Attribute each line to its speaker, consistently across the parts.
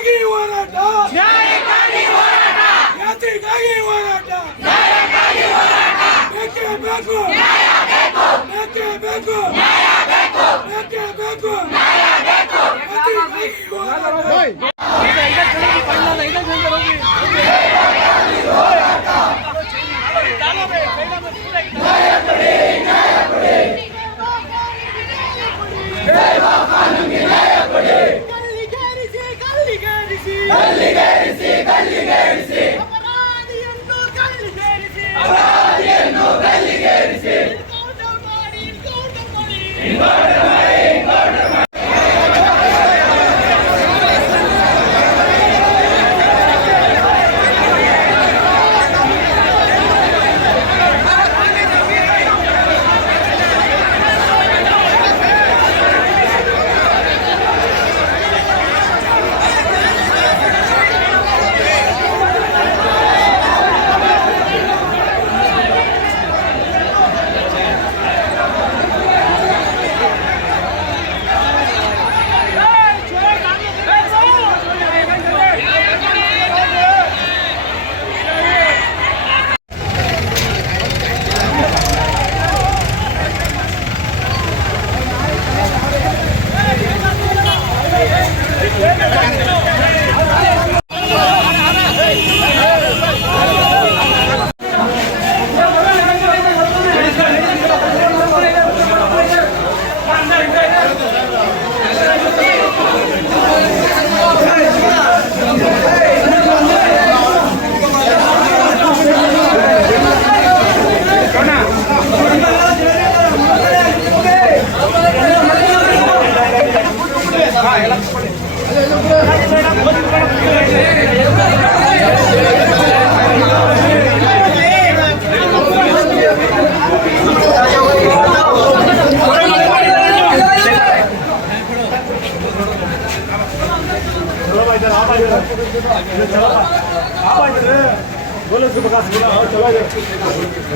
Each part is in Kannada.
Speaker 1: ನ್ಯಾಯಕ್ಕಾಗಿ ಹೋರಾಟ ಜಾತಿಗಾಗಿ ಹೋರಾಟ ಬೇಕೇ ಬೇಕು ಬೇಕೇ ಬೇಕು ಬೇಕೇ ಬೇಕು ಜಾತಿಗಾಗಿ ಹೋರಾಟ
Speaker 2: ಗಲ್ಲಿಗೇರಿಸಿ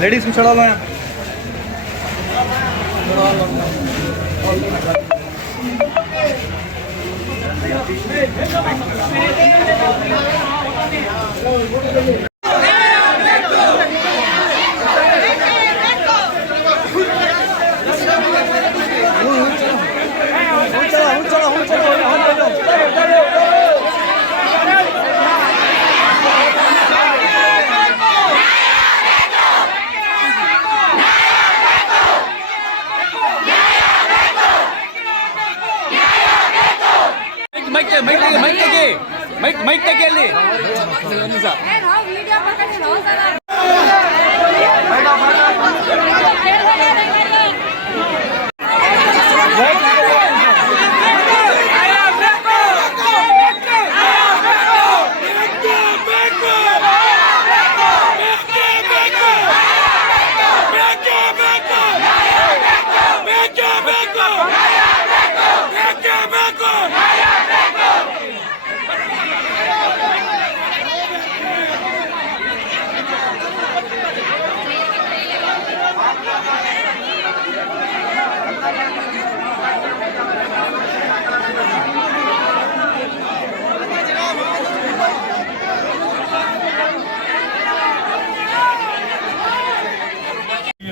Speaker 3: लेडीज़ में चढ़ा लो यहाँ।
Speaker 4: ಮೈಕ್ ತೆಗಿ ಮೈಕ್ ತೆಗಿ. ಮೈಕ್ ಮೈಕ್ ತೆಗಿ ಅಲ್ಲಿ
Speaker 5: ಏನೋ ವಿಡಿಯೋ ಮಾಡ್ಕೊಂಡಿರೋ ಸರ್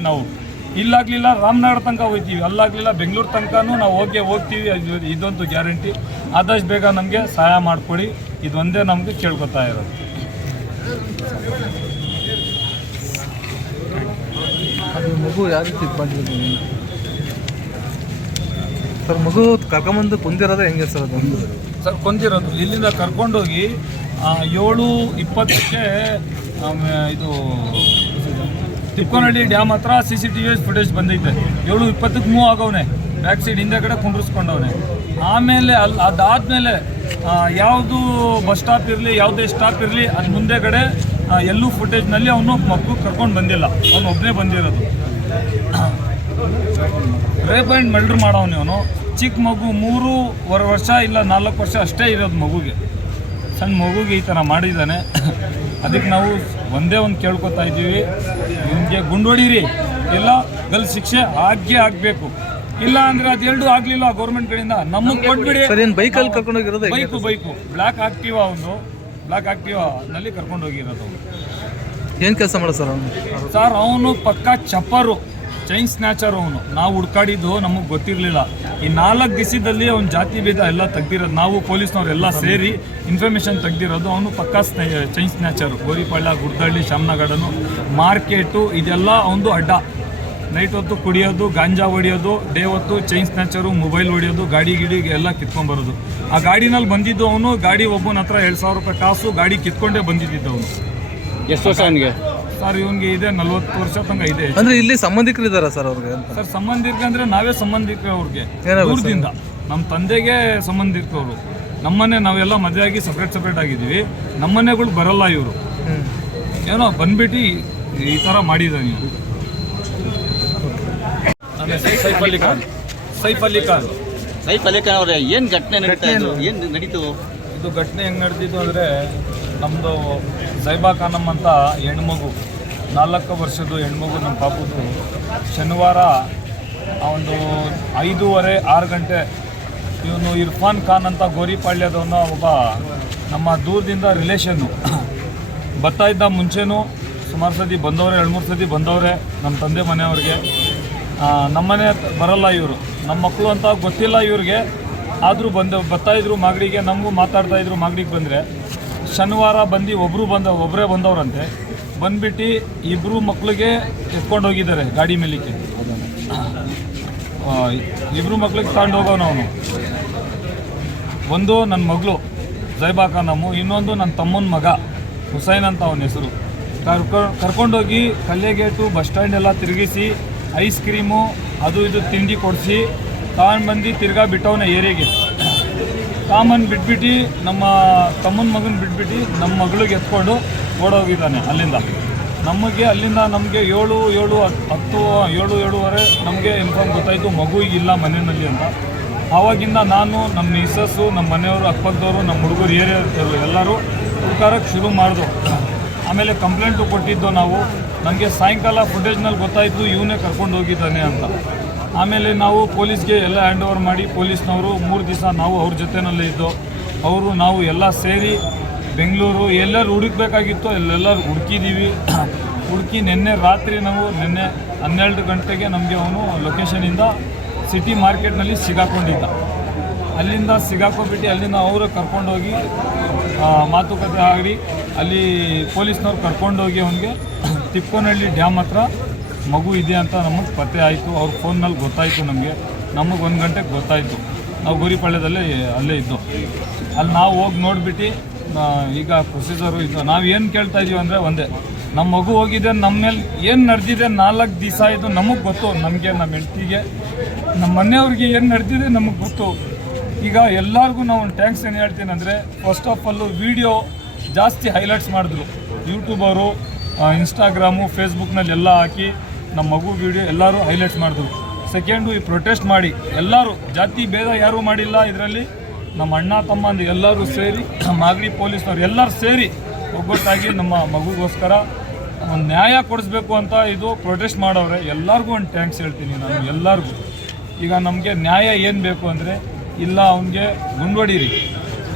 Speaker 6: ನಾವು ಇಲ್ಲಾಗ್ಲಿಲ್ಲ ರಾಮನಗರ ತನಕ ಹೋಗ್ತೀವಿ ಅಲ್ಲಾಗ್ಲಿಲ್ಲ ಬೆಂಗಳೂರು ತನಕನೂ ನಾವು ಹೋಗಿ ಹೋಗ್ತೀವಿ. ಇದೊಂದು ಗ್ಯಾರಂಟಿ. ಆದಷ್ಟು ಬೇಗ ನಮಗೆ ಸಹಾಯ ಮಾಡಿಕೊಡಿ. ಇದೊಂದೇ ನಮಗೆ ಕೇಳ್ಕೊತಾ ಇರೋದು.
Speaker 3: ಮಗು ಯಾವ ರೀತಿ ಸರ್ ಮಗು ಕರ್ಕೊಂಬಂದು ಕುಂದಿರೋದೇ ಹೆಂಗೆ ಸರ್ ಅದು?
Speaker 6: ಸರ್ ಕೊಂದಿರೋದು. ಇಲ್ಲಿಂದ ಕರ್ಕೊಂಡೋಗಿ ಏಳು ಇಪ್ಪತ್ತಕ್ಕೆ ಇದು ತಿಪ್ಪನಹಳ್ಳಿ ಡ್ಯಾಮ್ ಹತ್ರ C C T V footage ಬಂದೈತೆ. ಏಳು ಇಪ್ಪತ್ತಕ್ಕೆ ಮೂವ್ ಆಗವನೆ. ಬ್ಯಾಕ್ ಸೈಡ್ ಹಿಂದೆ ಕಡೆ ಕುಂಡ್ರಿಸ್ಕೊಂಡವನೆ. ಆಮೇಲೆ ಅಲ್ಲಿ ಅದಾದಮೇಲೆ ಯಾವುದು ಬಸ್ ಸ್ಟಾಪ್ ಇರಲಿ, ಯಾವುದೇ ಸ್ಟಾಪ್ ಇರಲಿ, ಅದು ಮುಂದೆ ಕಡೆ ಎಲ್ಲೂ ಫುಟೇಜ್ನಲ್ಲಿ ಅವನು ಮಗು ಕರ್ಕೊಂಡು ಬಂದಿಲ್ಲ. ಅವನು ಒಬ್ಬನೇ ಬಂದಿರೋದು. ರೇಪ್ ಆ್ಯಂಡ್ ಮರ್ಡರ್ ಮಾಡೋನು ಅವನು. ಚಿಕ್ಕ ಮಗು ಮೂರುವರೆ ವರ್ಷ ಇಲ್ಲ ನಾಲ್ಕು ವರ್ಷ ಅಷ್ಟೇ ಇರೋದು ಮಗುಗೆ. ಸಣ್ಣ ಮಗುಗೆ ಈ ಥರ ಮಾಡಿದ್ದಾನೆ. ಅದಕ್ಕೆ ನಾವು ಒಂದೇ ಒಂದು ಕೇಳ್ಕೊತಾ ಇದ್ದೀವಿ. ಇವನಿಗೆ ಗುಂಡೊಡೀರಿ. ಇಲ್ಲ ಗಲ್ ಶಿಕ್ಷೆ ಆಗೇ ಆಗಬೇಕು. ಇಲ್ಲ ಅಂದ್ರೆ ಅದೆರಡು ಆಗ್ಲಿಲ್ಲ ಗೌರ್ಮೆಂಟ್ ಕಡೆಯಿಂದ. ನಮಗೆ ಕೊಟ್ಬಿಡಿ.
Speaker 3: ಬೈಕಲ್ಲಿ ಕರ್ಕೊಂಡು ಹೋಗಿರೋದು ಹೆಂಗೆ
Speaker 6: ಬೈಕು ಬೈಕು. ಬ್ಲಾಕ್ ಆಕ್ಟಿವಾ ಒಂದು ಬ್ಲಾಕ್ ಆಕ್ಟಿವಾ ನಲ್ಲಿ ಕರ್ಕೊಂಡು ಹೋಗಿರೋದು. ಅವ್ನು.
Speaker 3: ಏನು ಕೆಲಸ ಮಾಡೋದು ಸರ್ ಅವನು?
Speaker 6: ಸರ್ ಅವನು ಪಕ್ಕ ಚಪ್ಪರು. ಚೈನ್ ಸ್ನ್ಯಾಚರ್ ಅವನು. ನಾವು ಹುಡ್ಕಾಡಿದ್ದು ನಮಗೆ ಗೊತ್ತಿರಲಿಲ್ಲ. ಈ ನಾಲ್ಕು ದಿವಸದಲ್ಲಿ ಅವ್ನ ಜಾತಿ ಭೇದ ಎಲ್ಲ ತೆಗ್ದಿರೋದು ನಾವು ಪೊಲೀಸ್ನವರೆಲ್ಲ ಸೇರಿ ಇನ್ಫಾರ್ಮೇಷನ್ ತೆಗ್ದಿರೋದು ಅವನು ಪಕ್ಕ ಚೈನ್ ಸ್ನ್ಯಾಚರು. ಗೋರಿಪಳ್ಳ ಗುಡ್ದಳ್ಳಿ ಶಾಮನಗಡನು, ಮಾರ್ಕೆಟು, ಇದೆಲ್ಲ ಅವನು ಅಡ್ಡ. ನೈಟ್ ಹೊತ್ತು ಕುಡಿಯೋದು, ಗಾಂಜಾ ಹೊಡಿಯೋದು ಡೇ ಹೊತ್ತು ಚೈನ್ ಸ್ನ್ಯಾಚರು, ಮೊಬೈಲ್ ಹೊಡಿಯೋದು, ಗಾಡಿ ಗಿಡಿ ಎಲ್ಲ ಕಿತ್ಕೊಂಡ್ಬರೋದು ಆ ಗಾಡಿನಲ್ಲಿ ಬಂದಿದ್ದು ಅವನು, ಗಾಡಿ ಒಬ್ಬನ ಹತ್ರ ಎರಡು ಸಾವಿರ ರೂಪಾಯಿ ಕಾಸು, ಗಾಡಿ ಕಿತ್ಕೊಂಡೇ ಬಂದಿದ್ದು ಅವನು.
Speaker 4: ಎಷ್ಟು ವರ್ಷ ಅವನಿಗೆ?
Speaker 6: ಸರ್ ಇವನ್ಗೆ ಇದೆ ನಲ್ವತ್ತು ವರ್ಷ ತನಕ ಇದೆ
Speaker 3: ಅಂದ್ರೆ ಇಲ್ಲಿ ಸಂಬಂಧಿಕರು ಇದಾರ ಸರ್ ಅವ್ರಿಗೆ
Speaker 6: ಸರ್ ಸಂಬಂಧಿಕ ಅಂದ್ರೆ ನಾವೇ ಸಂಬಂಧಿಕ ಅವ್ರಿಗೆ.
Speaker 3: ಊರ್ದಿಂದ
Speaker 6: ದೂರದಿಂದ. ನಮ್ಮ ತಂದೆಗೆ ಸಂಬಂಧಿಕವರು ನಮ್ಮನೆ ನಾವೆಲ್ಲ ಮದುವೆ ಆಗಿ ಸಪ್ರೇಟ್ ಸಪ್ರೇಟ್ ಆಗಿದ್ದೀವಿ. ನಮ್ಮನೆಗಳು ಬರಲ್ಲ ಇವರು. ಏನೋ ಬಂದ್ಬಿಟ್ಟು ಈ- ಥರ ಮಾಡಿದ ನೀವು ಸೈಫ್ ಅಲಿ ಖಾನ್. ಸೈಫ್ ಅಲಿ ಖಾನ್.
Speaker 4: ಸೈಫ್ ಅಲಿ ಖಾನ್ ಅವರೇ ಏನು ಘಟನೆ ನಡೀತಾ ಏನು ನಡೀತು?
Speaker 6: ಇದು ಘಟನೆ ಹೆಂಗೆ ನಡೆದಿದ್ದು ಅಂದರೆ ನಮ್ಮದು ಸೈಬಾ ಖಾನಮ್ ಅಂತ ಹೆಣ್ಮಗು, ನಾಲ್ಕು ವರ್ಷದ್ದು ಹೆಣ್ಮಗು ನಮ್ಮ ಪಾಪುದು. ಶನಿವಾರ ಒಂದು ಐದೂವರೆ, ಆರು ಗಂಟೆ ಇವನು ಇರ್ಫಾನ್ ಖಾನ್ ಅಂತ ಗೋರಿಪಾಳ್ಯದವನ ಒಬ್ಬ ನಮ್ಮ ದೂರದಿಂದ ರಿಲೇಷನ್ನು ಬರ್ತಾ ಇದ್ದ ಮುಂಚೆನೂ ಸುಮಾರು ಸತಿ ಬಂದವ್ರೆ, ಎರಡು ಮೂರು ಸತಿ ಬಂದವ್ರೆ ನಮ್ಮ ತಂದೆ ಮನೆಯವ್ರಿಗೆ. ನಮ್ಮನೆ ಬರಲ್ಲ ಇವರು. ನಮ್ಮ ಮಕ್ಕಳು ಅಂತ ಗೊತ್ತಿಲ್ಲ ಇವ್ರಿಗೆ. ಆದರೂ ಬಂದ ಬರ್ತಾಯಿದ್ರು ಮಾಗಡಿಗೆ, ನಮಗೂ ಮಾತಾಡ್ತಾ ಇದ್ರು ಮಾಗಡಿಗೆ ಬಂದರೆ. ಶನಿವಾರ ಬಂದು ಒಬ್ಬರು ಬಂದ ಒಬ್ಬರೇ ಬಂದವರಂತೆ. ಬಂದ್ಬಿಟ್ಟು ಇಬ್ಬರು ಮಕ್ಕಳಿಗೆ ಎತ್ಕೊಂಡು ಹೋಗಿದ್ದಾರೆ ಗಾಡಿ ಮೇಲಿಕ್ಕೆ. ಇಬ್ಬರು ಮಕ್ಳಿಗೆ ತಗೊಂಡು ಹೋಗೋನು ಅವನು. ಒಂದು ನನ್ನ ಮಗಳು ಜೈಬಾ ಖಾನಮ್ಮು ಇನ್ನೊಂದು ನನ್ನ ತಮ್ಮನ ಮಗ, ಹುಸೈನ್ ಅಂತ ಅವನ ಹೆಸರು. ಕರ್ಕೊ, ಕರ್ಕೊಂಡೋಗಿ ಕಲ್ಲೆಗೇಟು ಬಸ್ ಸ್ಟ್ಯಾಂಡ್ ಎಲ್ಲ ತಿರುಗಿಸಿ, ಐಸ್ ಕ್ರೀಮು, ಅದು ಇದು ತಿಂಡಿ ಕೊಡಿಸಿ, ತಗೊಂಡು ಬಂದು ತಿರ್ಗಾ ಬಿಟ್ಟವನ ಏರಿಯಾಗೆ. ಕಾಮನ್ ಬಿಟ್ಬಿಟ್ಟು ನಮ್ಮ ತಮ್ಮನ ಮಗನ ಬಿಟ್ಬಿಟ್ಟು ನಮ್ಮ ಮಗಳಿಗೆ ಎತ್ಕೊಂಡು ಓಡೋಗಿದ್ದಾನೆ ಅಲ್ಲಿಂದ. ನಮಗೆ ಅಲ್ಲಿಂದ ನಮಗೆ ಏಳು ಏಳು ಹತ್- ಹತ್ತು, ಏಳು, ಏಳುವರೆ ನಮಗೆ ಇನ್ಫಾರ್ಮ್ ಗೊತ್ತಾಯಿತು, ಮಗು ಇಲ್ಲ ಮನೆಯಲ್ಲಿ ಅಂತ. ಆವಾಗಿಂದ ನಾನು ನಮ್ಮ ಮಿಸಸ್ಸು ನಮ್ಮ ಮನೆಯವರು, ಅಕ್ಕಪಕ್ಕದವರು ನಮ್ಮ ಹುಡುಗರು ಏರಿಯಾದವರು ಎಲ್ಲರೂ ಹುಡುಕಾರಕ್ಕೆ ಶುರು ಮಾಡಿದ್ರು ಆಮೇಲೆ ಕಂಪ್ಲೇಂಟು ಕೊಟ್ಟಿದ್ದು ನಾವು ನಮಗೆ ಸಾಯಂಕಾಲ ಫುಟೇಜ್ನಲ್ಲಿ ಗೊತ್ತಾಯಿತು, ಇವನೇ ಕರ್ಕೊಂಡು ಹೋಗಿದ್ದಾನೆ ಅಂತ. ಆಮೇಲೆ ನಾವು ಪೊಲೀಸ್ಗೆ ಎಲ್ಲ ಹ್ಯಾಂಡ್ ಓವರ್ ಮಾಡಿ ಪೊಲೀಸ್ನವರು ಮೂರು ದಿವಸ ನಾವು ಅವ್ರ ಜೊತೆನಲ್ಲೇ ಇದ್ದು, ಅವರು ನಾವು ಎಲ್ಲ ಸೇರಿ ಬೆಂಗಳೂರು, ಎಲ್ಲರೂ ಹುಡುಕ್ಬೇಕಾಗಿತ್ತು ಎಲ್ಲೆಲ್ಲರೂ ಹುಡುಕಿದ್ದೀವಿ ಹುಡುಕಿ ನಿನ್ನೆ ರಾತ್ರಿ ನಾವು ನಿನ್ನೆ ಹನ್ನೆರಡು ಗಂಟೆಗೆ ನಮಗೆ ಅವನು ಲೊಕೇಶನಿಂದ ಸಿಟಿ ಮಾರ್ಕೆಟ್ನಲ್ಲಿ ಸಿಗಾಕೊಂಡಿದ್ದ. ಅಲ್ಲಿಂದ ಸಿಗಾಕೊಂಡ್ಬಿಟ್ಟು ಅಲ್ಲಿಂದ ಅವರು ಕರ್ಕೊಂಡೋಗಿ ಮಾತುಕತೆ ಆಗಲಿ ಅಲ್ಲಿ ಪೊಲೀಸ್ನವ್ರು ಕರ್ಕೊಂಡೋಗಿ ಅವನಿಗೆ ತಿಪ್ಪನಹಳ್ಳಿ ಡ್ಯಾಮ್ ಹತ್ರ ಮಗು ಇದೆ ಅಂತ ನಮಗೆ ಪತ್ತೆ ಆಯಿತು, ಅವ್ರ ಫೋನ್ನಲ್ಲಿ ಗೊತ್ತಾಯಿತು ನಮಗೆ. ನಮಗೆ ಒಂದು ಗಂಟೆಗೆ ಗೊತ್ತಾಯಿತು. ನಾವು ಗುರಿಪಾಳ್ಯದಲ್ಲೇ ಅಲ್ಲೇ ಇದ್ದು. ಅಲ್ಲಿ ನಾವು ಹೋಗಿ ನೋಡಿಬಿಟ್ಟು ಈಗ ಪ್ರೊಸೀಜರು ಇದು. ನಾವು ಏನು ಕೇಳ್ತಾ ಇದೀವಿ ಅಂದರೆ ಒಂದೇ ನಮ್ಮ ಮಗು ಹೋಗಿದೆ ನಮ್ಮ ಮೇಲೆ ಏನು ನಡೆದಿದೆ ನಾಲ್ಕು ದಿವಸ ಇದು ನಮಗೆ ಗೊತ್ತು, ನಮಗೆ ನಮ್ಮ ಹೆಂಡ್ತಿಗೆ. ನಮ್ಮ ಮನೆಯವ್ರಿಗೆ ಏನು ನಡೆದಿದೆ ನಮಗೆ ಗೊತ್ತು. ಈಗ ಎಲ್ಲರಿಗೂ ನಾವು ಒಂದು ಟ್ಯಾಂಕ್ಸ್ ಏನು ಹೇಳ್ತೀನಿ ಅಂದರೆ ಫಸ್ಟ್ ಆಫ್ ಆಲು ವಿಡಿಯೋ ಜಾಸ್ತಿ ಹೈಲೈಟ್ಸ್ ಮಾಡಿದ್ರು. ಯೂಟ್ಯೂಬರು ಇನ್ಸ್ಟಾಗ್ರಾಮು ಫೇಸ್ಬುಕ್ನಲ್ಲಿ ಎಲ್ಲ ಹಾಕಿ ನಮ್ಮ ಮಗು ವಿಡಿಯೋ ಎಲ್ಲರೂ ಹೈಲೈಟ್ಸ್ ಮಾಡಿದ್ರು ಸೆಕೆಂಡು ಈ ಪ್ರೊಟೆಸ್ಟ್ ಮಾಡಿ ಎಲ್ಲರೂ ಜಾತಿ ಭೇದ ಯಾರೂ ಮಾಡಿಲ್ಲ ಇದರಲ್ಲಿ. ನಮ್ಮ ಅಣ್ಣ ತಮ್ಮಂದು ಎಲ್ಲರೂ ಸೇರಿ ಮಾಗಡಿ ಪೊಲೀಸ್ನವ್ರು ಎಲ್ಲರೂ ಸೇರಿ ಒಗ್ಗಟ್ಟಾಗಿ ನಮ್ಮ ಮಗುಗೋಸ್ಕರ ಒಂದು ನ್ಯಾಯ ಕೊಡಿಸ್ಬೇಕು ಅಂತ ಇದು ಪ್ರೊಟೆಸ್ಟ್ ಮಾಡವ್ರೆ. ಎಲ್ಲರಿಗೂ ಒಂದು ಥ್ಯಾಂಕ್ಸ್ ಹೇಳ್ತೀನಿ ನಾನು ಎಲ್ಲರಿಗೂ. ಈಗ ನಮಗೆ ನ್ಯಾಯ ಏನು ಬೇಕು ಅಂದರೆ ಇಲ್ಲ ಅವನಿಗೆ ಗುಂಡೊಡೀರಿ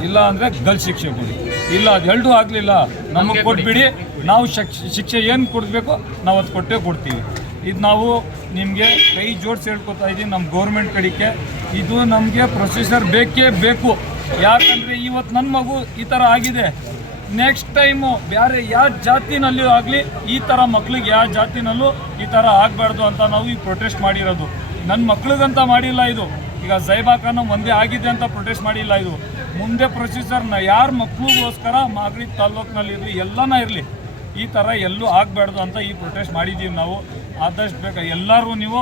Speaker 6: ಇಲ್ಲ ಅಂದರೆ ಗಲ್ ಶಿಕ್ಷೆ ಕೊಡಿ. ಇಲ್ಲ ಅದು ಎರಡೂ ಆಗಲಿಲ್ಲ. ನಮಗೆ ಕೊಟ್ಬಿಡಿ ನಾವು ಶಕ್- ಶಿಕ್ಷೆ ಏನು ಕೊಡಬೇಕು ನಾವು ಅದು ಕೊಟ್ಟೇ ಕೊಡ್ತೀವಿ. ಇದು ನಾವು ನಿಮಗೆ ಕೈ ಜೋಡಿಸಿ ಹೇಳ್ಕೊತಾ ಇದ್ದೀವಿ ನಮ್ಮ ಗೌರ್ಮೆಂಟ್ ಕಡೆಗೆ. ಇದು ನಮಗೆ ಪ್ರೊಸೆಸರ್ ಬೇಕೇ ಬೇಕು. ಯಾಕಂದರೆ ಇವತ್ತು ನನ್ನ ಮಗು ಈ ಥರ ಆಗಿದೆ. ನೆಕ್ಸ್ಟ್ ಟೈಮು ಬೇರೆ ಯಾವ ಜಾತಿನಲ್ಲಿ ಆಗಲಿ, ಈ ಥರ ಮಕ್ಳಿಗೆ ಯಾವ ಜಾತಿನಲ್ಲೂ ಈ ಥರ ಆಗಬಾರ್ದು ಅಂತ ನಾವು ಈ ಪ್ರೊಟೆಸ್ಟ್ ಮಾಡಿರೋದು. ನನ್ನ ಮಕ್ಳಿಗಂತ ಮಾಡಿಲ್ಲ ಇದು. ಈಗ ಜೈಬಾಕನ ಒಂದೇ ಆಗಿದೆ ಅಂತ ಪ್ರೊಟೆಸ್ಟ್ ಮಾಡಿಲ್ಲ ಇದು. ಮುಂದೆ ಪ್ರೊಸೀಜರ್ನ ಯಾರ ಮಕ್ಳಿಗೋಸ್ಕರ ಮಾಗಡಿ ತಾಲ್ಲೂಕಿನಲ್ಲಿ ಇರಲಿ ಎಲ್ಲನ ಇರಲಿ, ಈ ಥರ ಎಲ್ಲೂ ಆಗಬಾರ್ದು ಅಂತ ಈ ಪ್ರೊಟೆಸ್ಟ್ ಮಾಡಿದ್ದೀವಿ ನಾವು. ಆದಷ್ಟು ಬೇಗ ಎಲ್ಲರೂ ನೀವು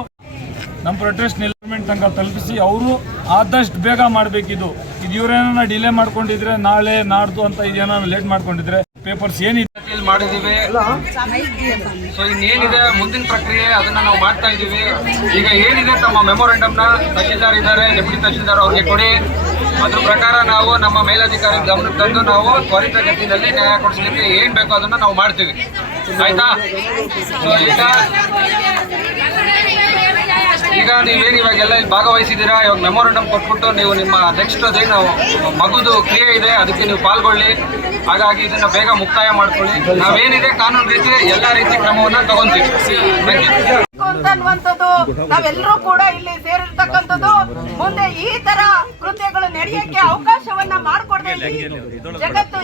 Speaker 6: ನಮ್ಮ ಪ್ರೊಟೆಸ್ಟ್ ನಿಲ್ಮೆಂಟ್ ತನಕ ತಲುಪಿಸಿ ಅವರು ಆದಷ್ಟು ಬೇಗ ಮಾಡಬೇಕಿದು. ಇವ್ರೇನ ಡಿಲೇ ಮಾಡ್ಕೊಂಡಿದ್ರೆ ನಾಳೆ ನಾಡ್ದು ಅಂತ ಇದೇನೋ ಲೇಟ್ ಮಾಡ್ಕೊಂಡಿದ್ರೆ ಪೇಪರ್ಸ್ ಏನಿದೆ?
Speaker 7: ಮಾಡಿದೀವಿ ಸೊ ಇನ್ನೇನಿದೆ? ಮುಂದಿನ ಪ್ರಕ್ರಿಯೆ, ಅದನ್ನ ನಾವು ಮಾಡ್ತಾ ಇದೀವಿ ಈಗ ಏನಿದೆ ತಮ್ಮ ಮೆಮೊರೆಂಡಮ್ನ ತಹಶೀಲ್ದಾರ್ ಇದ್ದಾರೆ ಡೆಪ್ಯೂಟಿ ತಹಶೀಲ್ದಾರ್ ಅವ್ರಿಗೆ ಕೊಡಿ. ಅದ್ರ ಪ್ರಕಾರ ನಾವು ನಮ್ಮ ಮೇಲಧಿಕಾರಿ ಗಮನಕ್ಕೆ ತಂದು ನಾವು ತ್ವರಿತ ಗತಿಯಲ್ಲಿ ನ್ಯಾಯ ಕೊಡಿಸ್ಲಿಕ್ಕೆ ಏನ್ ಬೇಕೋ ಅದನ್ನ ನಾವು ಮಾಡ್ತೀವಿ. ಆಯ್ತಾ? ಈಗ ನೀವೇನು ಇವಾಗೆಲ್ಲ ಇಲ್ಲಿ ಭಾಗವಹಿಸಿದ್ದೀರಾ? ಇವಾಗ ಮೆಮೊರಂಡಮ್ ಕೊಟ್ಬಿಟ್ಟು ನೀವು ನಿಮ್ಮ ನೆಕ್ಸ್ಟ್ ಅದೇನು ಮಗುದು ಕ್ರಿಯೆ ಇದೆ ಅದಕ್ಕೆ ನೀವು ಪಾಲ್ಗೊಳ್ಳಿ. ಹಾಗಾಗಿ ಇದನ್ನ ಬೇಗ ಮುಕ್ತಾಯ ಮಾಡ್ಕೊಳ್ಳಿ. ನಾವೇನಿದೆ ಕಾನೂನು ರೀತಿ ಎಲ್ಲ ರೀತಿ ಕ್ರಮವನ್ನ ತಗೊಂತೀವಿ.
Speaker 2: ಅನ್ನುವಂಥದ್ದು ನಾವೆಲ್ಲರೂ ಕೂಡ ಇಲ್ಲಿ ಸೇರಿರ್ತಕ್ಕಂಥದ್ದು. ಮುಂದೆ ಈ ತರ ಕೃತ್ಯಗಳು ನಡೆಯಕ್ಕೆ ಅವಕಾಶವನ್ನ ಮಾಡಿಕೊಡದೆ ಜಗತ್ತು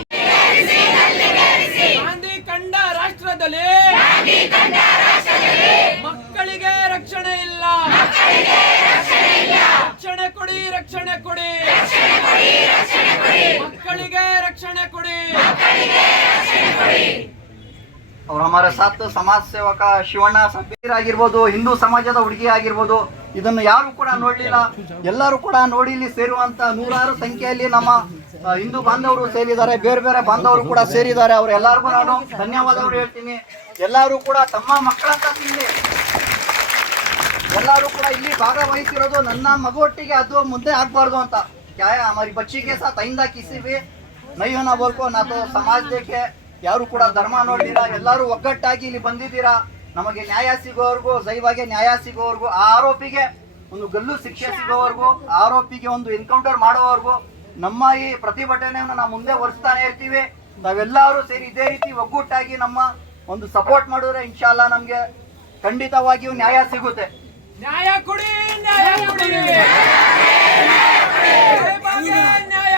Speaker 1: ಗಾಂಧಿ ಕಂಡ ರಾಷ್ಟ್ರದಲ್ಲಿ ಮಕ್ಕಳಿಗೆ ರಕ್ಷಣೆ ಇಲ್ಲ ರಕ್ಷಣೆ ಕೊಡಿ ರಕ್ಷಣೆ ಕೊಡಿ. ಮಕ್ಕಳಿಗೆ ರಕ್ಷಣೆ ಕೊಡಿ.
Speaker 8: ಅವ್ರು ಹಮಾರ ಸಾತ್ ಸಮಾಜ ಸೇವಕ ಶಿವಣ್ಣ ಸಬೀರ್ ಆಗಿರ್ಬೋದು ಹಿಂದೂ ಸಮಾಜದ ಹುಡುಗಿ ಆಗಿರ್ಬೋದು, ಇದನ್ನು ಯಾರು ಕೂಡ ನೋಡಲಿಲ್ಲ. ಎಲ್ಲರೂ ಕೂಡ ನೋಡಿ ಇಲ್ಲಿ ಸೇರುವಂತ ನೂರಾರು ಸಂಖ್ಯೆಯಲ್ಲಿ ನಮ್ಮ ಹಿಂದೂ ಬಾಂಧವರು ಸೇರಿದ್ದಾರೆ, ಬೇರೆ ಬೇರೆ ಬಾಂಧವರು ಕೂಡ ಸೇರಿದ್ದಾರೆ. ಅವ್ರೆಲ್ಲರಿಗೂ ನಾನು ಧನ್ಯವಾದಗಳು ಹೇಳ್ತೀನಿ. ಎಲ್ಲರೂ ಕೂಡ ತಮ್ಮ ಮಕ್ಕಳಂತ ತಿಂಡಿ ಎಲ್ಲರೂ ಕೂಡ ಇಲ್ಲಿ ಭಾಗವಹಿಸಿರೋದು ನನ್ನ ಮಗೊಟ್ಟಿಗೆ ಅದು ಮುಂದೆ ಆಗ್ಬಾರ್ದು ಅಂತ. ಯಾ ಹಮಾರಿ ಬಚ್ಚಿಗೆ ಸಹ ತೈಂದ ಕಿಸಿವಿ. ನೈವನ ಬೋಲ್ಕೋ ನಾತು ಸಮಾಜಕ್ಕೆ ಯಾರು ಕೂಡ ಧರ್ಮ ನೋಡಿಲ್ಲ ಎಲ್ಲರೂ ಒಗ್ಗಟ್ಟಾಗಿ ಇಲ್ಲಿ ಬಂದಿದ್ದೀರಾ. ನಮಗೆ ನ್ಯಾಯ ಸಿಗೋವರೆಗೂ ಜೈವಾಗೆ ನ್ಯಾಯ ಸಿಗೋವರೆಗೂ, ಆ ಆರೋಪಿಗೆ, ಒಂದು ಗಲ್ಲು ಶಿಕ್ಷೆ ಸಿಗೋವರೆಗೂ, ಆರೋಪಿಗೆ ಒಂದು ಎನ್ಕೌಂಟರ್ ಮಾಡೋವರೆಗೂ, ನಮ್ಮ ಈ ಪ್ರತಿಭಟನೆಯನ್ನು ನಾವು ಮುಂದೆ ಒರೆಸ್ತಾನೆ ಇರ್ತೀವಿ. ನಾವೆಲ್ಲರೂ ಸೇರಿ ಇದೇ ರೀತಿ ಒಗ್ಗುಟ್ಟಾಗಿ ನಮ್ಮ ಒಂದು ಸಪೋರ್ಟ್ ಮಾಡಿದ್ರೆ ಇನ್ಶಾಲ್ಲ ನಮಗೆ ಖಂಡಿತವಾಗಿಯೂ ನ್ಯಾಯ ಸಿಗುತ್ತೆ.
Speaker 1: ನ್ಯಾಯ ಕೊಡಿ ನ್ಯಾಯ ಕೊಡಿ ಜೈ ಭಾಗ್ಯ, ನ್ಯಾಯ